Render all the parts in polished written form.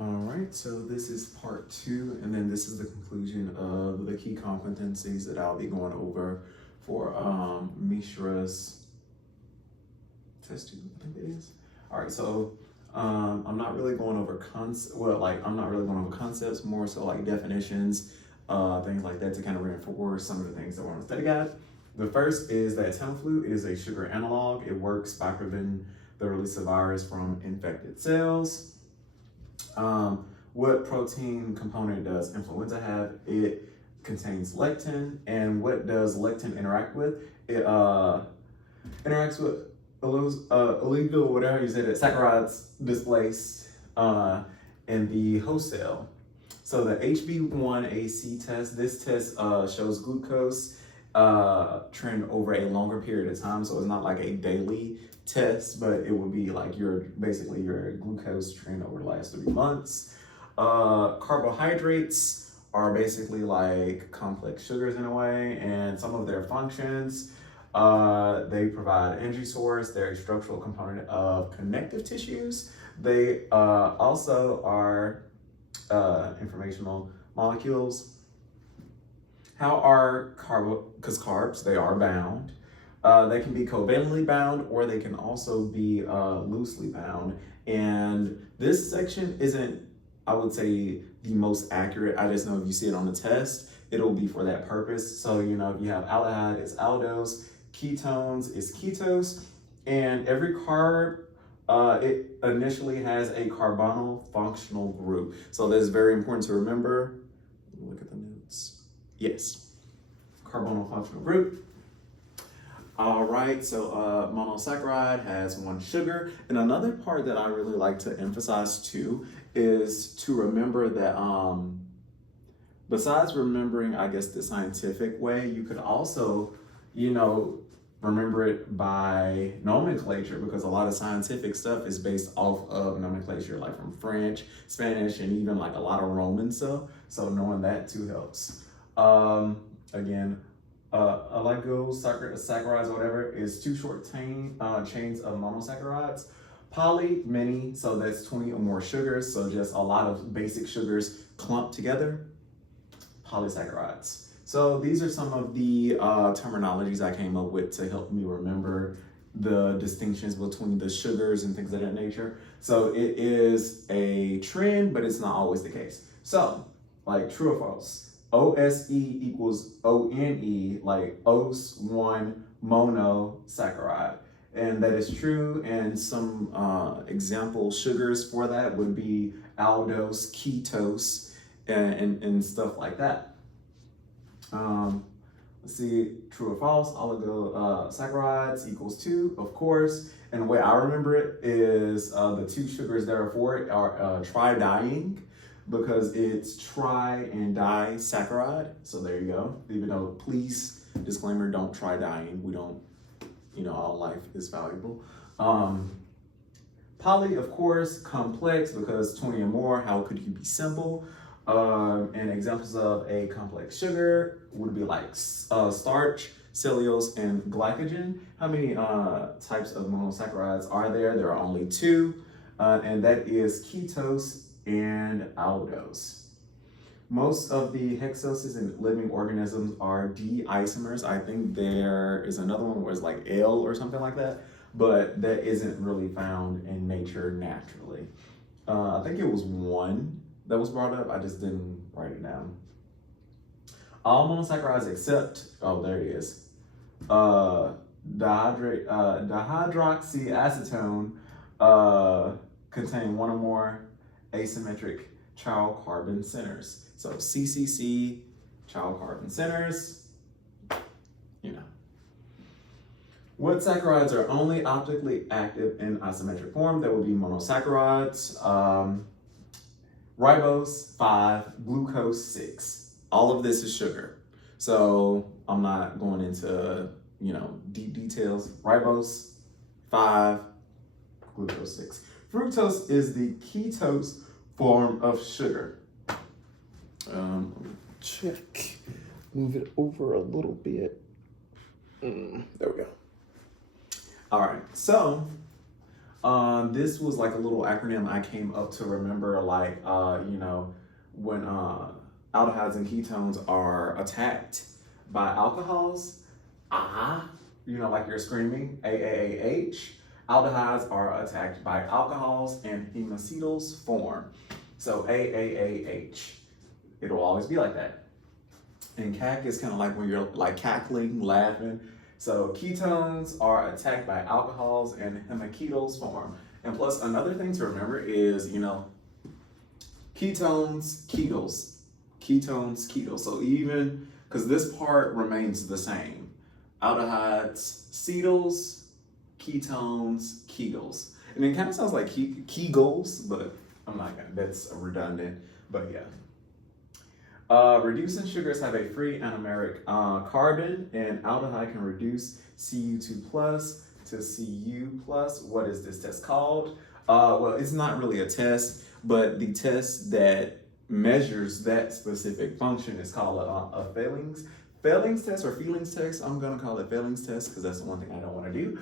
All right, so this is part 2, and then this is the conclusion of the key competencies that I'll be going over for Mishra's test 2, I think it is. All right, so I'm not really going over I'm not really going over concepts, more so like definitions, things like that to kind of reinforce some of the things that we're on the study guide. The first is that Tamiflu is a sugar analog. It works by preventing the release of virus from infected cells. What protein component does influenza have? It contains lectin. And what does lectin interact with? It interacts with illegal, whatever you said, saccharides displaced in the host cell. So the HB1AC test, this test shows glucose trend over a longer period of time. So it's not like a daily test, but it would be like basically your glucose trend over the last 3 months. Carbohydrates are basically like complex sugars in a way, and some of their functions, they provide energy source, they're a structural component of connective tissues. They also are informational molecules. How are because carbs, they are bound. They can be covalently bound, or they can also be loosely bound. And this section isn't, I would say, the most accurate. I just know if you see it on the test, it'll be for that purpose. So, if you have aldehyde, it's aldose, ketones is ketose, and every carb, it initially has a carbonyl functional group. So that's very important to remember. Look at the notes. Yes, carbonyl functional group. All right, so monosaccharide has 1 sugar. And another part that I really like to emphasize too is to remember that besides remembering, I guess, the scientific way, you could also, remember it by nomenclature, because a lot of scientific stuff is based off of nomenclature, like from French, Spanish, and even like a lot of Roman stuff. So knowing that too helps. Again, oligosaccharides, whatever, is 2 short chains of monosaccharides. Poly, many, so that's 20 or more sugars, so just a lot of basic sugars clumped together, polysaccharides. So these are some of the terminologies I came up with to help me remember the distinctions between the sugars and things of that nature. So it is a trend, but it's not always the case. So, like, true or false? OSE equals ONE, like OS 1 monosaccharide. And that is true. And some example sugars for that would be aldose, ketose, and stuff like that. Let's see, true or false, oligosaccharides equals 2, of course. And the way I remember it is the 2 sugars that are for it are tri-diene, because it's tri and disaccharide. So there you go. Even though, please, disclaimer, don't try dying. We don't, all life is valuable. Poly, of course, complex, because 20 or more, how could you be simple? And examples of a complex sugar would be like starch, cellulose, and glycogen. How many types of monosaccharides are there? There are only 2, and that is ketose and aldose. Most of the hexoses in living organisms are D-isomers. I think there is another one where it's like L or something like that, but that isn't really found in nature naturally. I think it was 1 that was brought up. I just didn't write it down. All monosaccharides except, there it is, dihydroxyacetone contain 1 or more asymmetric chiral carbon centers. So CCC, chiral carbon centers, What saccharides are only optically active in isometric form? That would be monosaccharides. Ribose, 5, glucose, 6. All of this is sugar. So I'm not going into, deep details. Ribose, 5, glucose, 6. Fructose is the ketose form of sugar. Check. Move it over a little bit. There we go. All right, so This was like a little acronym I came up to remember, like, when aldehydes and ketones are attacked by alcohols, like you're screaming, AAAH. Aldehydes are attacked by alcohols and hemacetals form. So AAAH. It'll always be like that. And CAC is kind of like when you're like cackling, laughing. So ketones are attacked by alcohols and hemacetals form. And plus another thing to remember is, ketones, ketals. So even, because this part remains the same. Aldehydes, cetals, ketones, ketals. And it kind of sounds like Kegels, but I'm not gonna, that's redundant, but yeah. Reducing sugars have a free anomeric carbon, and aldehyde can reduce Cu2 plus to Cu plus. What is this test called? Well, it's not really a test, but the test that measures that specific function is called a Fehling's test or Fehling's test. I'm gonna call it Fehling's test because that's the one thing I don't want to do.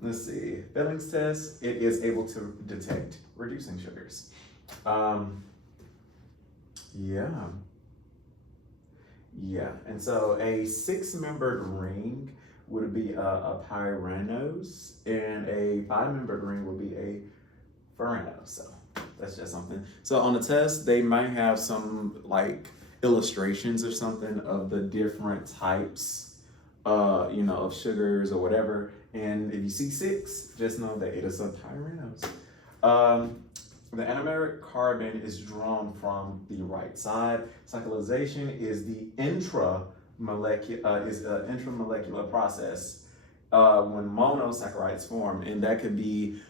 Let's see, Fehling's test. It is able to detect reducing sugars. Yeah, and so a 6-membered ring would be a pyranose, and a 5-membered ring would be a furanose. So that's just something. So on the test, they might have some like illustrations or something of the different types, of sugars or whatever. And if you see 6, just know that it is a pyranose. The anomeric carbon is drawn from the right side. Cyclization is the intramolecular process when monosaccharides form, and that could be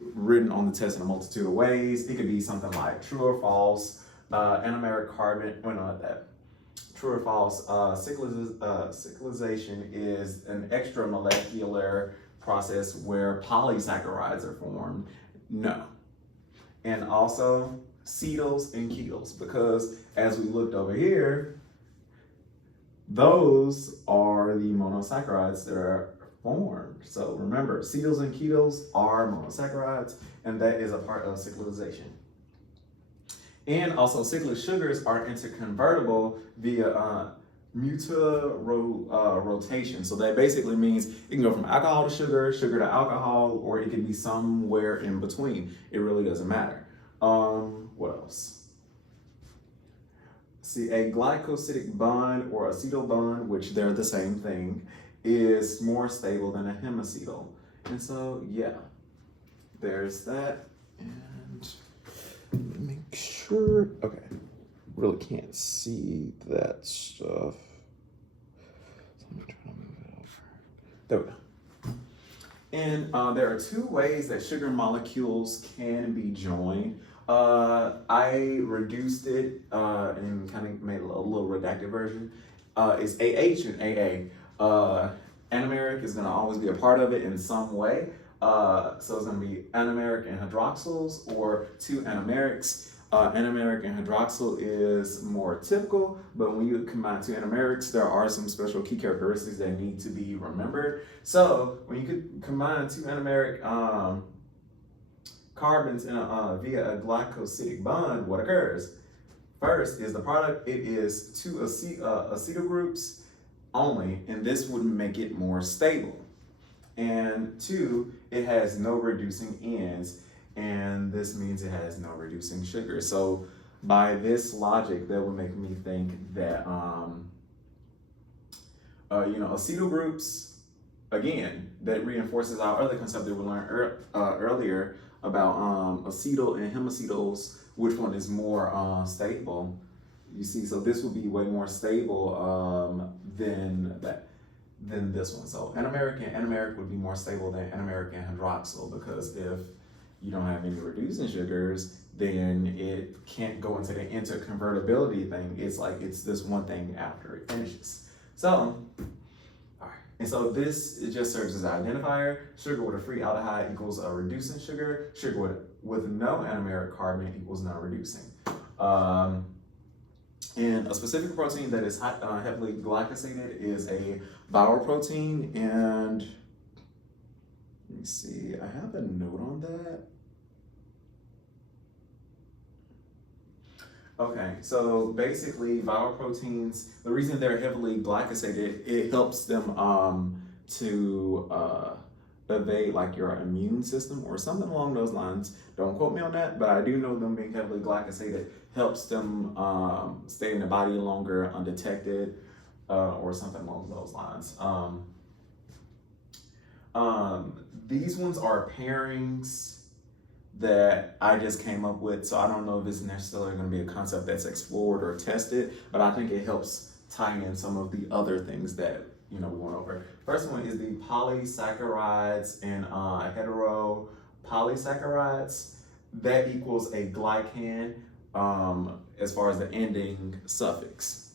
written on the test in a multitude of ways. It could be something like true or false. Anomeric carbon, true or false. Cyclization is an extramolecular process where polysaccharides are formed. No. And also cetals and ketals, because as we looked over here, those are the monosaccharides that are formed. So remember, cetals and ketals are monosaccharides, and that is a part of cyclization. And also cyclic sugars are interconvertible via rotation. So that basically means it can go from alcohol to sugar, sugar to alcohol, or it can be somewhere in between. It really doesn't matter. What else? See, a glycosidic bond or acetyl bond, which they're the same thing, is more stable than a hemacetal. And so, yeah, there's that. And let me make sure, okay. Really can't see that stuff. So I'm trying to move it over. There we go. And there are 2 ways that sugar molecules can be joined. I reduced it and kind of made a little redacted version. It's AH and AA. Anomeric is going to always be a part of it in some way. So it's going to be anomeric and hydroxyls, or 2 anomerics. Anomeric and hydroxyl is more typical, but when you combine 2 anomerics, there are some special key characteristics that need to be remembered. So when you could combine 2 anomeric carbons in via a glycosidic bond, what occurs? First is the product. It is 2 acetyl groups only, and this would make it more stable. And 2, it has no reducing ends, and this means it has no reducing sugar. So by this logic, that would make me think that, acetyl groups, again, that reinforces our other concept that we learned earlier about acetyl and hemacetals, which one is more stable. You see, so this would be way more stable than this one. So anomeric and anomeric would be more stable than anomeric and hydroxyl, because if you don't have any reducing sugars, then it can't go into the interconvertibility thing. It's like it's this one thing after it finishes. So, all right. And so this, it just serves as an identifier. Sugar with a free aldehyde equals a reducing sugar. Sugar with no anomeric carbon equals non-reducing. And a specific protein that is heavily glycosylated is a viral protein, and Let me see, I have a note on that. Okay, so basically viral proteins, the reason they're heavily glycosated, it helps them to evade like your immune system or something along those lines. Don't quote me on that, but I do know them being heavily glycosated helps them stay in the body longer undetected or something along those lines. These ones are pairings that I just came up with, so I don't know if it's necessarily going to be a concept that's explored or tested, but I think it helps tie in some of the other things that we went over. First one is the polysaccharides and heteropolysaccharides. That equals a glycan as far as the ending suffix.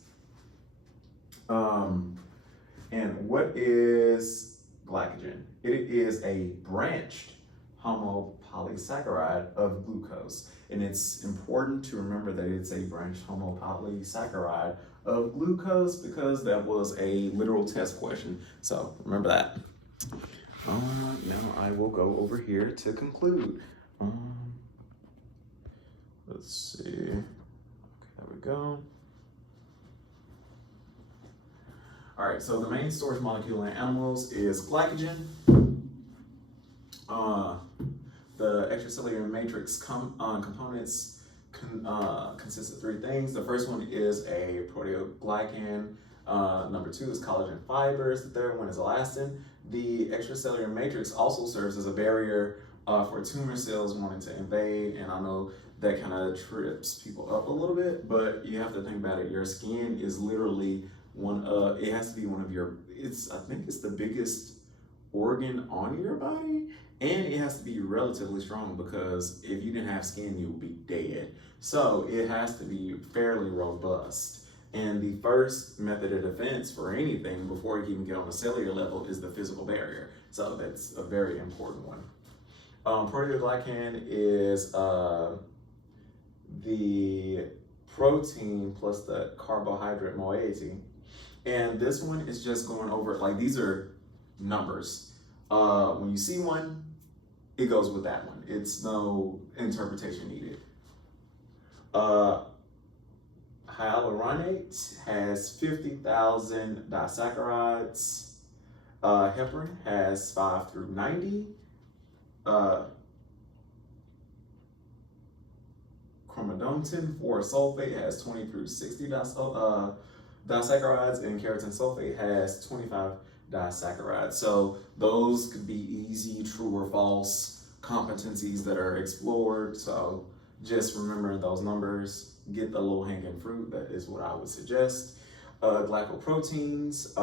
And what is glycogen? It is a branched homopolysaccharide of glucose. And it's important to remember that it's a branched homopolysaccharide of glucose because that was a literal test question. So remember that. Now I will go over here to conclude. Let's see. Okay, there we go. All right, so the main storage molecule in animals is glycogen. The extracellular matrix components consist of three things. The first one is a proteoglycan. Number two is collagen fibers. The third one is elastin. The extracellular matrix also serves as a barrier for tumor cells wanting to invade, and I know that kind of trips people up a little bit, but you have to think about it. Your skin is literally it has to be one of your, I think it's the biggest organ on your body, and it has to be relatively strong because if you didn't have skin, you would be dead. So it has to be fairly robust. And the first method of defense for anything before you can get on a cellular level is the physical barrier. So that's a very important one. Proteoglycan is the protein plus the carbohydrate moiety. And this one is just going over, like, these are numbers. When you see one, it goes with that one. It's no interpretation needed. Hyaluronate has 50,000 disaccharides. Heparin has 5 through 90. Chromadotin 4-sulfate has 20 through 60 disaccharides, and keratin sulfate has 25 disaccharides. So those could be easy true or false competencies that are explored. So just remember those numbers, get the low hanging fruit. That is what I would suggest. Glycoproteins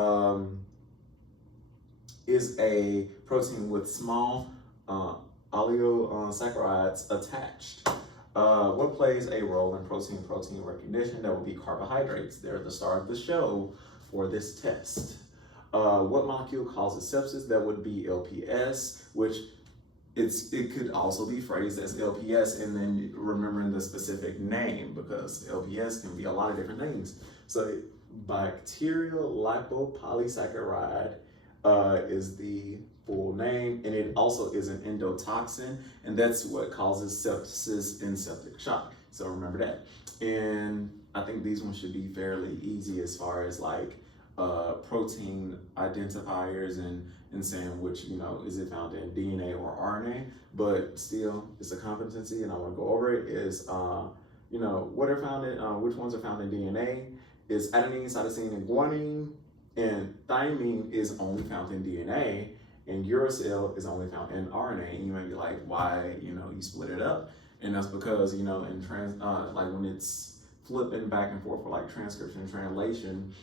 is a protein with small oligosaccharides attached. What plays a role in protein recognition? That would be carbohydrates. They're the star of the show for this test. What molecule causes sepsis? That would be LPS, which it could also be phrased as LPS, and then remembering the specific name, because LPS can be a lot of different things. So bacterial lipopolysaccharide is the full name, and it also is an endotoxin, and that's what causes sepsis and septic shock. So remember that. And I think these ones should be fairly easy as far as like protein identifiers and saying which, is it found in DNA or RNA, but still it's a competency, and I want to go over it. Is what are found in which ones are found in DNA? Is adenine, cytosine, and guanine, and thymine is only found in DNA, and uracil is only found in RNA. And you might be like, why, you split it up? And that's because, in like when it's flipping back and forth for like transcription and translation,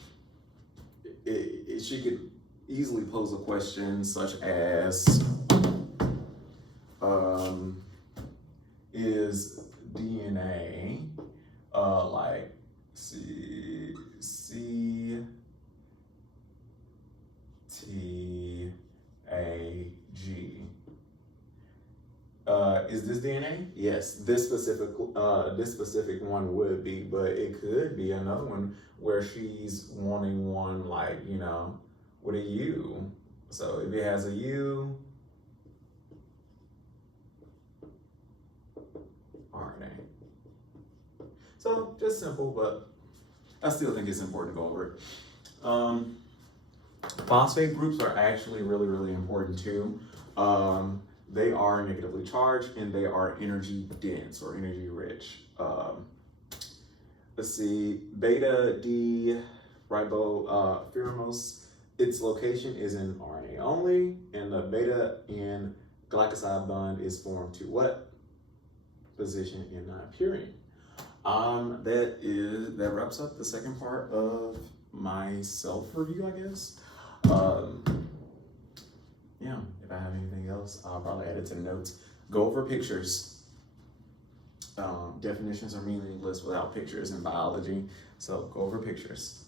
she could easily pose a question such as, is DNA like CTAG? Is this DNA? Yes, this specific one would be, but it could be another one where she's wanting one like, with a U. So if it has a U, day. So just simple, but I still think it's important to go over it. Phosphate groups are actually really, really important too. They are negatively charged and they are energy dense or energy rich. Let's see, beta D ribopheramose, its location is in RNA only, and the beta N glycoside bond is formed to what position in non-purine? That wraps up the second part of my self-review, I guess. Yeah, if I have anything else, I'll probably add it to the notes. Go over pictures. Definitions are meaningless without pictures in biology, so go over pictures.